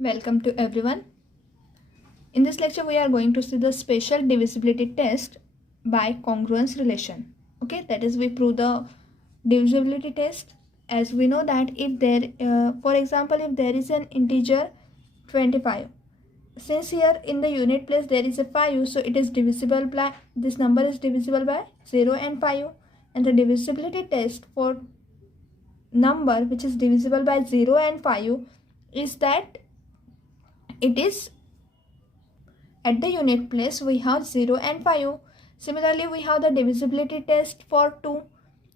Welcome to everyone. In this lecture, we are going to see the special divisibility test by congruence relation. Okay, that is, we prove the divisibility test. As we know that if there, for example, if there is an integer 25, since here in the unit place there is a 5, so it is divisible by, this number is divisible by 0 and 5, and the divisibility test for number which is divisible by 0 and 5 is that it is at the unit place we have 0 and 5. Similarly, we have the divisibility test for 2.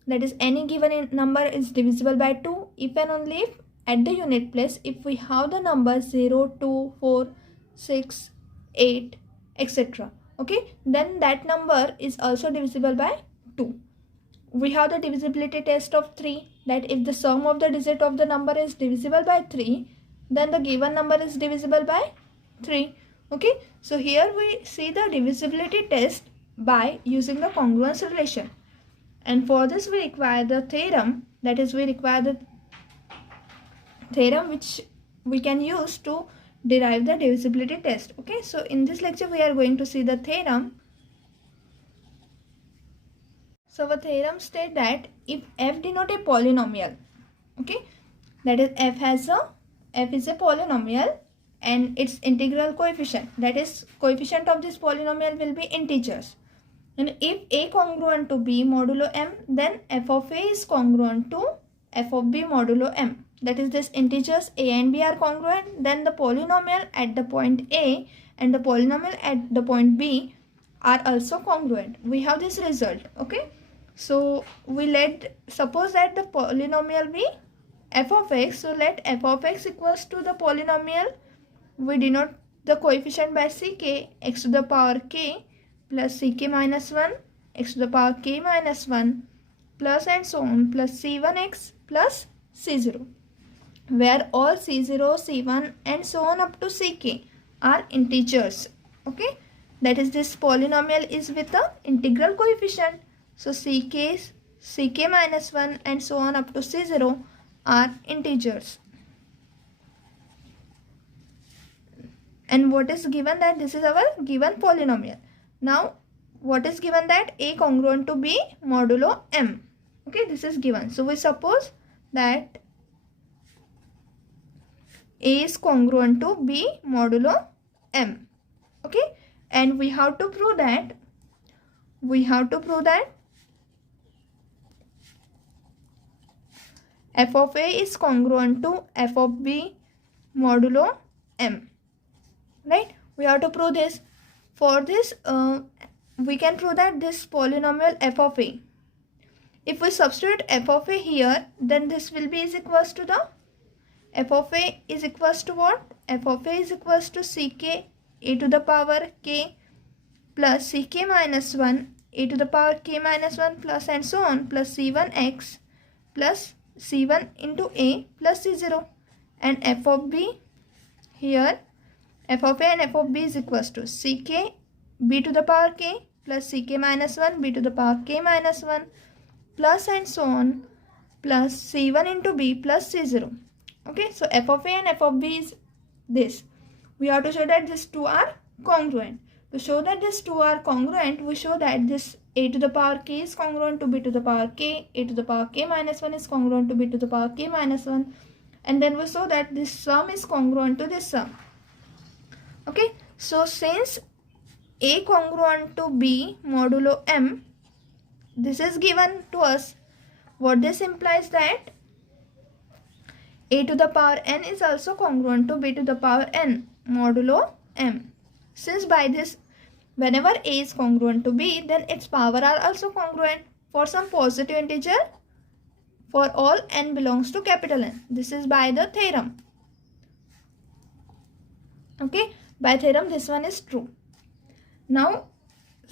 That is, any given number is divisible by 2 if and only if at the unit place if we have the number 0, 2, 4, 6, 8, etc. Okay, then that number is also divisible by 2. We have the divisibility test of 3, that if the sum of the digit of the number is divisible by 3, then the given number is divisible by 3. Okay, so here we see the divisibility test by using the congruence relation, and for this we require the theorem, that is, we require the theorem which we can use to derive the divisibility test. Okay, so in this lecture we are going to see the theorem. So the theorem states that if f denote a polynomial, okay, that is f is a polynomial and its integral coefficient, that is coefficient of this polynomial will be integers, and if a congruent to b modulo m, then f of a is congruent to f of b modulo m. That is, this integers a and b are congruent, then the polynomial at the point a and the polynomial at the point b are also congruent. We have this result. Okay, so suppose that the polynomial be f of x, so let f of x equals to the polynomial, we denote the coefficient by ck, x to the power k plus ck minus 1, x to the power k minus 1, plus and so on, plus c1x plus c0, where all c0, c1 and so on up to ck are integers. Okay, that is, this polynomial is with the integral coefficient, so ck minus 1 and so on up to c0 are integers. And what is given, that this is our given polynomial. Now what is given, that a congruent to b modulo m. Okay, this is given. So we suppose that a is congruent to b modulo m. Okay, and we have to prove that f of a is congruent to f of b modulo m. Right, we have to prove this. For this we can prove that this polynomial f of a, if we substitute f of a here, then this will be is equals to the f of a is equals to what? F of a is equals to ck a to the power k plus ck minus 1 a to the power k minus 1 plus and so on, plus c1x plus c1 into a plus c0, and f of b here, f of a and f of b is equals to ck b to the power k plus ck minus 1 b to the power k minus 1 plus and so on, plus c1 into b plus c0. Okay, so f of a and f of b is this. We have to show that these two are congruent. To show that these two are congruent, we show that this a to the power k is congruent to b to the power k, a to the power k minus 1 is congruent to b to the power k minus 1, and then we show that this sum is congruent to this sum. Okay, so since a congruent to b modulo m, this is given to us. What this implies, that a to the power n is also congruent to b to the power n modulo m. Since by this, whenever a is congruent to b, then its power are also congruent for some positive integer for all n belongs to capital N. This is by the theorem. Okay, by theorem this one is true. Now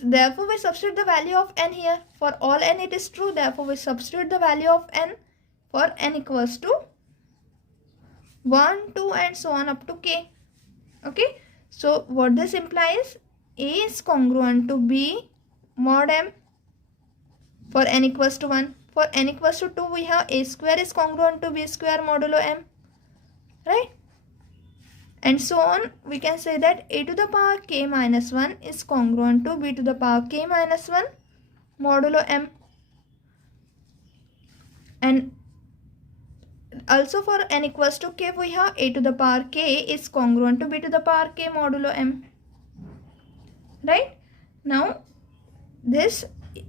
therefore we substitute the value of n here. For all n it is true, therefore we substitute the value of n for n equals to 1, 2 and so on up to k. Okay, so what this implies, a is congruent to b mod m for n equals to 1. For n equals to 2 we have a square is congruent to b square modulo m, right? and so on. We can say that a to the power k minus 1 is congruent to b to the power k minus 1 modulo m. And also for n equals to k, we have a to the power k is congruent to b to the power k modulo m. Right? Now this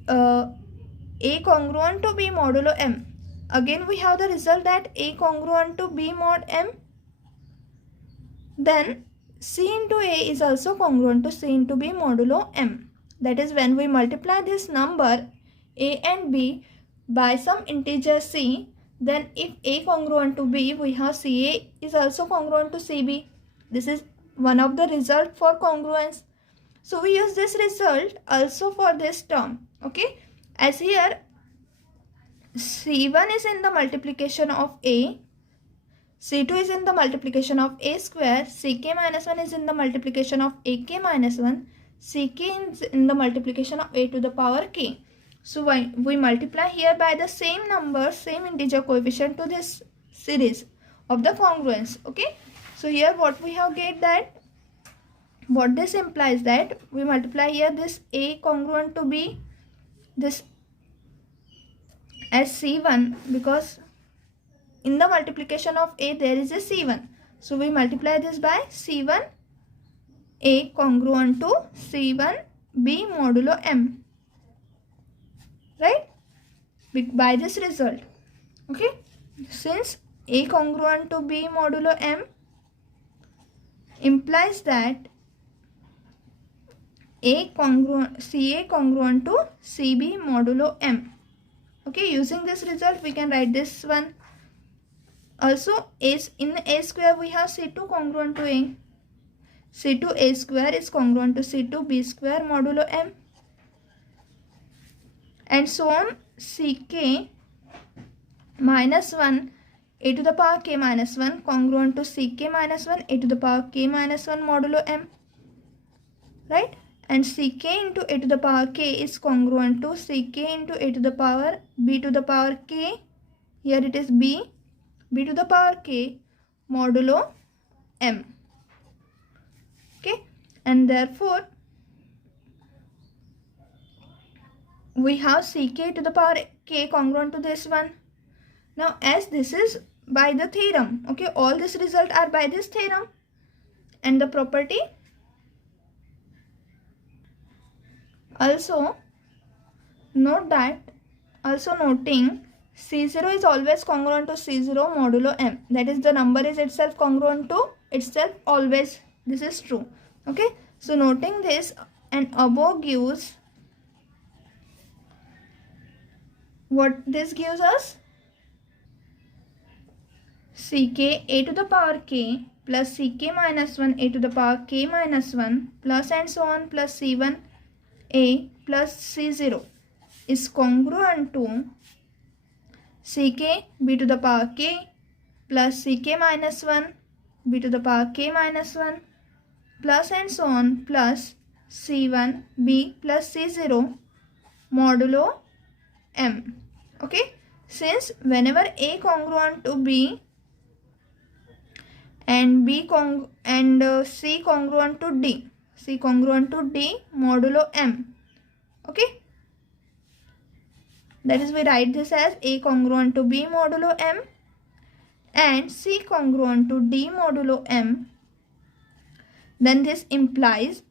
a congruent to b modulo m. Again we have the result that a congruent to b mod m. Then c into a is also congruent to c into b modulo m. That is, when we multiply this number a and b by some integer c, then if a congruent to b, we have ca is also congruent to cb. This is one of the result for congruence. So we use this result also for this term. Okay, as here c1 is in the multiplication of a, c2 is in the multiplication of a square, ck minus 1 is in the multiplication of ak minus 1, ck is in the multiplication of a to the power k. So we multiply here by the same number, same integer coefficient to this series of the congruence. Okay, so here what we have get that, what this implies that we multiply here this a congruent to b, this as c1, because in the multiplication of a there is a c1. So we multiply this by c1 a congruent to c1 b modulo m. Right? By this result. Okay? Since a congruent to b modulo m implies that ca congruent to cb modulo m. Okay? Using this result we can write this one. Also, in a square we have c2 congruent to a. c2 a square is congruent to c2 b square modulo m. And so on, ck minus 1 a to the power k minus 1 congruent to ck minus 1 a to the power k minus 1 modulo m. Right? And ck into a to the power k is congruent to ck into a to the power b to the power k. Here it is b to the power k modulo m. Okay, and therefore we have ck to the power k congruent to this one. Now as this is by the theorem, okay, all these results are by this theorem, and the property also note that, also noting c0 is always congruent to c0 modulo m. That is, the number is itself congruent to itself always. This is true. Okay, so noting this, and above gives what this gives us, ck a to the power k plus ck minus 1 a to the power k minus 1 plus and so on plus c1 a plus c0 is congruent to ck b to the power k plus ck minus 1 b to the power k minus 1 plus and so on plus c1 b plus c0 modulo m. Okay, since whenever a congruent to b and c congruent to d modulo m. Okay, that is, we write this as a congruent to b modulo m and c congruent to d modulo m. Then this implies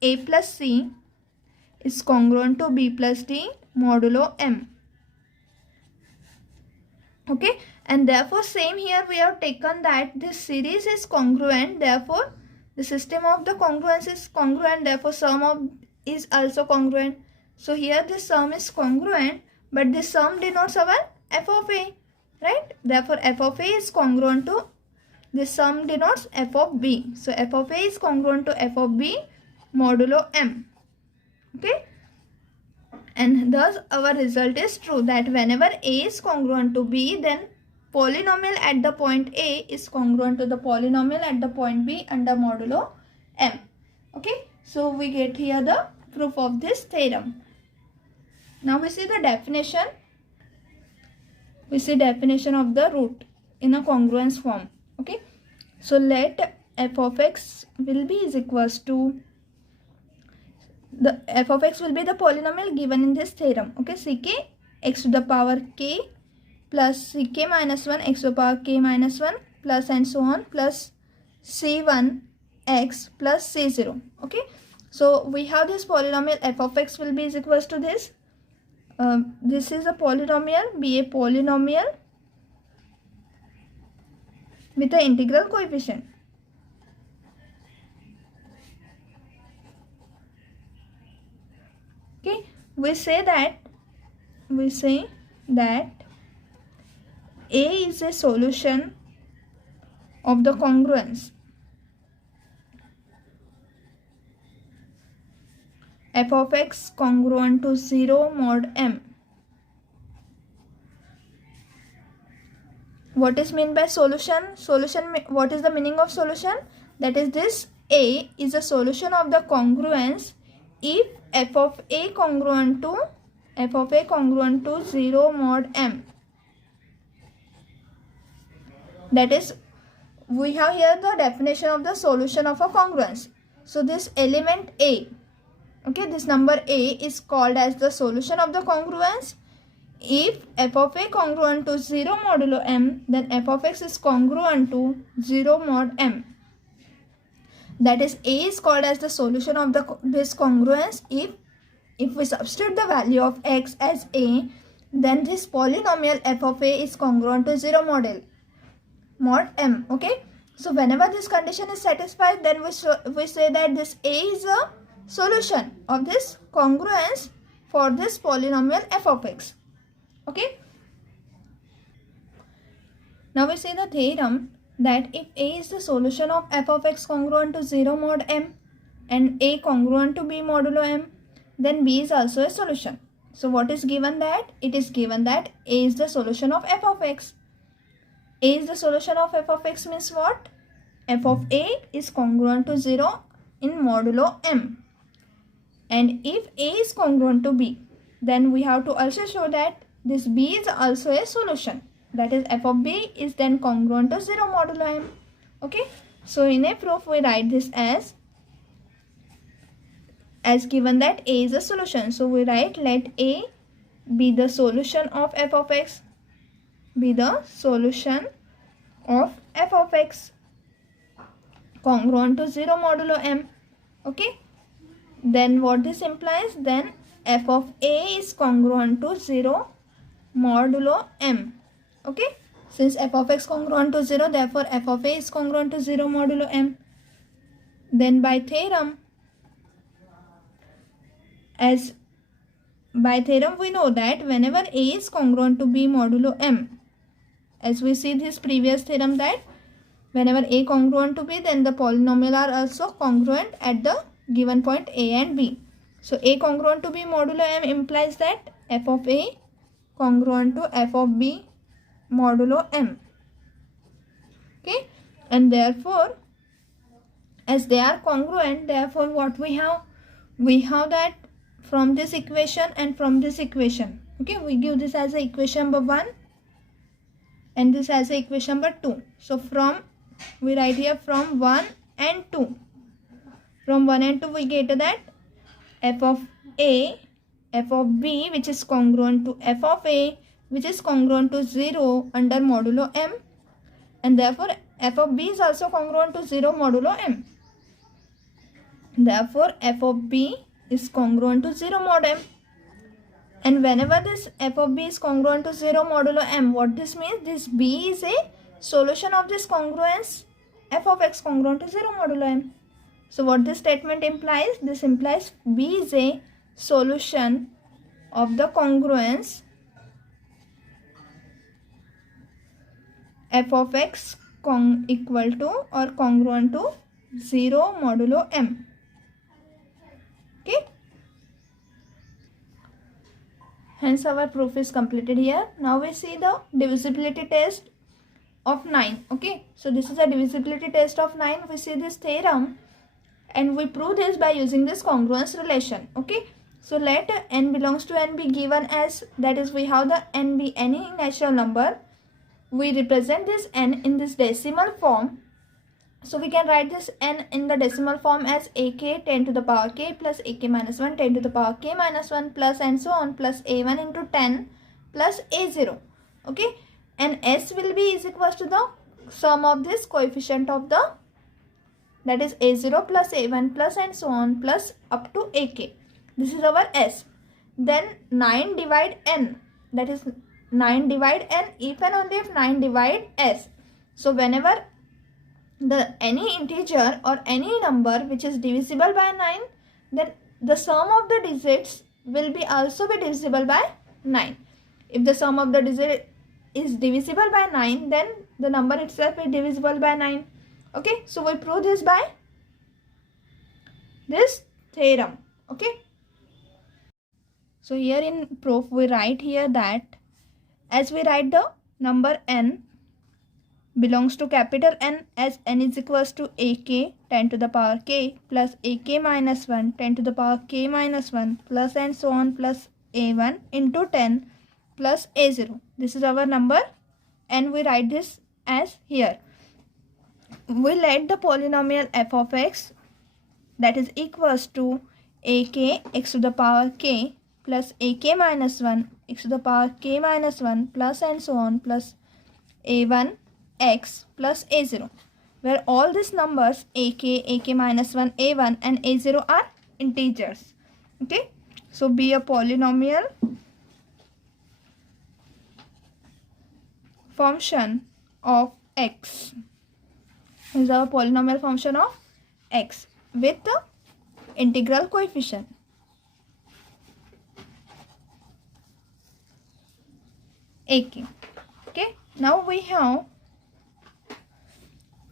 a plus c is congruent to b plus d modulo m. Okay, and therefore same here we have taken that this series is congruent, therefore the system of the congruence is congruent, therefore sum of is also congruent. So here this sum is congruent, but this sum denotes our f of a, right? Therefore f of a is congruent to this sum denotes f of b. So f of a is congruent to f of b modulo m. Okay, and thus our result is true, that whenever a is congruent to b, then polynomial at the point a is congruent to the polynomial at the point b under modulo m. Okay, so we get here the proof of this theorem. Now we see the definition. We see definition of the root in a congruence form. Okay, so let f of x will be is equals to, the f of x will be the polynomial given in this theorem. Okay, ck x to the power k plus ck minus 1 x to the power k minus 1 plus and so on plus c1 x plus c0. Okay, so we have this polynomial f of x will be is equals to this. This is a polynomial, be a polynomial with the integral coefficient. Okay, we say that A is a solution of the congruence f of x congruent to 0 mod m. What is meant by solution? What is the meaning of solution? That is, this A is a solution of the congruence if f of A congruent to 0 mod m. That is, we have here the definition of the solution of a congruence. So this element A, okay, this number A is called as the solution of the congruence if f of A congruent to 0 modulo m, then f of x is congruent to 0 mod m. That is, A is called as the solution of this congruence if we substitute the value of x as A, then this polynomial f of A is congruent to 0 mod m. Okay, so whenever this condition is satisfied, then we say that this A is a solution of this congruence for this polynomial f of x. Okay, now we say the theorem that if A is the solution of f of x congruent to 0 mod m and A congruent to b modulo m, then B is also a solution. So what is given that? It is given that A is the solution of f of x. A is the solution of f of x means what? F of A is congruent to 0 in modulo m. And if A is congruent to B, then we have to also show that this B is also a solution. That is, f of B is then congruent to 0 modulo m. Okay, so in a proof we write this as given that A is a solution. So we write, let A be the solution of f of x, be the solution of f of x congruent to 0 modulo m. Okay, then what this implies? Then f of A is congruent to 0 modulo m. Okay, since f of x congruent to 0, therefore f of A is congruent to 0 modulo m. Then by theorem we know that whenever A is congruent to b modulo m, as we see this previous theorem, that whenever A congruent to b, then the polynomial are also congruent at the given point A and B. So A congruent to b modulo m implies that f of A congruent to f of b modulo m. Okay, and therefore as they are congruent, therefore what we have? We have that from this equation and from this equation. Okay, we give this as a equation number 1 and this as a equation number 2. So we write here from 1 and 2. From 1 and 2 we get that f of A, f of B which is congruent to f of A which is congruent to 0 under modulo m, and therefore f of B is also congruent to 0 modulo m. Therefore f of B is congruent to 0 mod m. And whenever this f of B is congruent to 0 modulo m, what this means? This B is a solution of this congruence f of x congruent to 0 modulo m. So what this statement implies? This implies B is a solution of the congruence f of x equal to or congruent to 0 modulo m. Okay. Hence our proof is completed here. Now we see the divisibility test of 9. Okay, so this is a divisibility test of 9. We see this theorem and we prove this by using this congruence relation. Okay, so let n belongs to n be given as, that is, we have the n be any natural number. We represent this n in this decimal form So we can write this n in the decimal form as ak 10 to the power k plus ak minus 1 10 to the power k minus 1 plus and so on plus a1 into 10 plus a0. Okay, and s will be is equals to the sum of this coefficient of the, that is a0 plus a1 plus and so on plus up to ak. This is our s. Then 9 divide n, that is 9 divide n if and only if 9 divide s. So whenever any integer or any number which is divisible by 9, then the sum of the digits will be also be divisible by 9. If the sum of the digit is divisible by 9, then the number itself is divisible by 9. Okay, so we prove this by this theorem. Okay, so here in proof we write here that as we write the number n belongs to capital N as n is equals to ak 10 to the power k plus ak minus 1 10 to the power k minus 1 plus and so on plus a1 into 10 plus a0. This is our number and we write this as here. We let the polynomial f of x, that is equals to ak x to the power k plus ak minus 1 x to the power k minus 1 plus and so on plus a1 x plus a0, where all these numbers ak, ak minus 1, a1 and a0 are integers. Okay, so be a polynomial function of x. This is our polynomial function of x with the integral coefficient. ak. Okay, now we have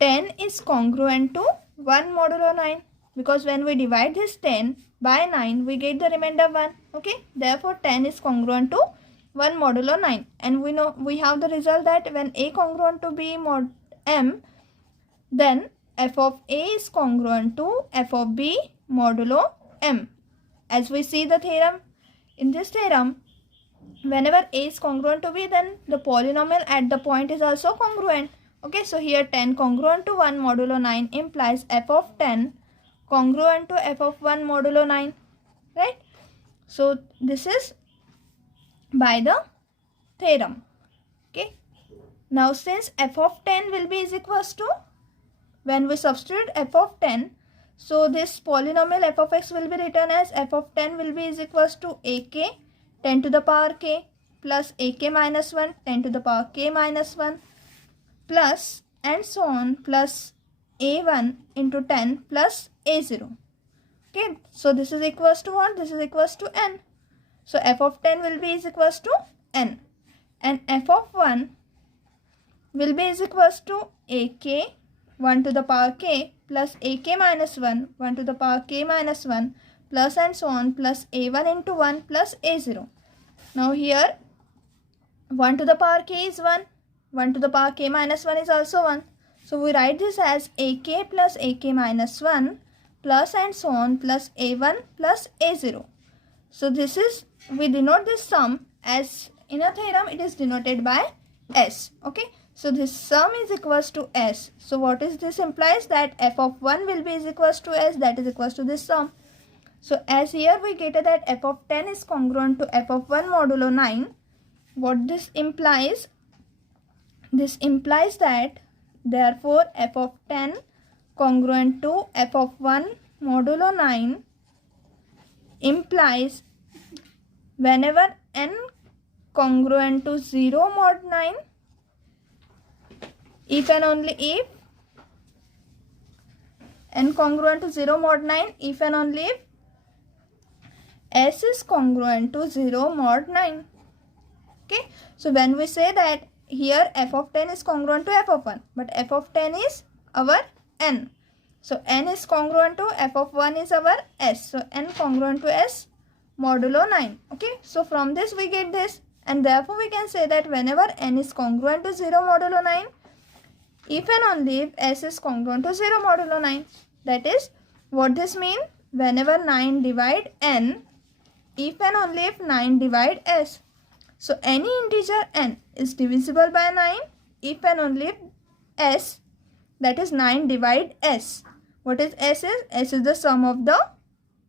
10 is congruent to 1 modulo 9, because when we divide this 10 by 9 we get the remainder 1. Okay, therefore 10 is congruent to 1 modulo 9, and we know we have the result that when a congruent to b mod m, then f of a is congruent to f of b modulo m. As we see the theorem, in this theorem, whenever a is congruent to b, then the polynomial at the point is also congruent. Okay, so here 10 congruent to 1 modulo 9 implies f of 10 congruent to f of 1 modulo 9, right? So this is by the theorem. Okay, now since f of 10 will be is equals to, when we substitute f of 10, so this polynomial f of x will be written as f of 10 will be is equals to ak 10 to the power k plus ak minus 1 10 to the power k minus 1 plus and so on plus a1 into 10 plus a0. Okay, so this is equals to what? This is equals to n. So f of 10 will be is equals to n, and f of 1 will be is equals to ak 1 to the power k plus ak minus 1 1 to the power k minus 1 plus and so on plus a1 into 1 plus a0. Now here 1 to the power k is 1, 1 to the power k minus 1 is also 1. So we write this as ak plus ak minus 1 plus and so on plus a1 plus a0. So this is, we denote this sum as, in a theorem it is denoted by s. Okay, so this sum is equals to s. So what is this implies? That f of 1 will be is equals to s, that is equals to this sum. So as here we get that f of 10 is congruent to f of 1 modulo 9. What this implies? This implies that therefore f of 10 congruent to f of 1 modulo 9 implies whenever n congruent to 0 mod 9, if and only if n congruent to 0 mod 9, if and only if s is congruent to 0 mod 9. Okay, so when we say that here f of 10 is congruent to f of 1, but f of 10 is our n. So n is congruent to f of 1 is our s. So n congruent to s modulo 9. Okay, so from this we get this, and therefore we can say that whenever n is congruent to 0 modulo 9, if and only if s is congruent to 0 modulo 9. That is, what this mean? Whenever 9 divide n, if and only if 9 divide s. So any integer n is divisible by 9 if and only if s that is 9 divide s. What is s? S is the sum of the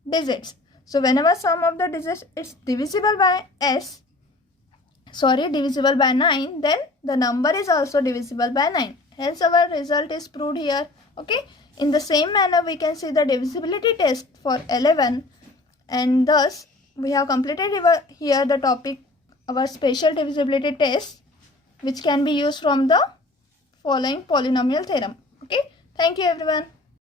digits. So whenever sum of the digits is divisible by divisible by 9, then the number is also divisible by 9. Hence our result is proved here. Okay. In the same manner, we can see the divisibility test for 11, and thus we have completed here the topic, our special divisibility test, which can be used from the following polynomial theorem. Okay. Thank you everyone.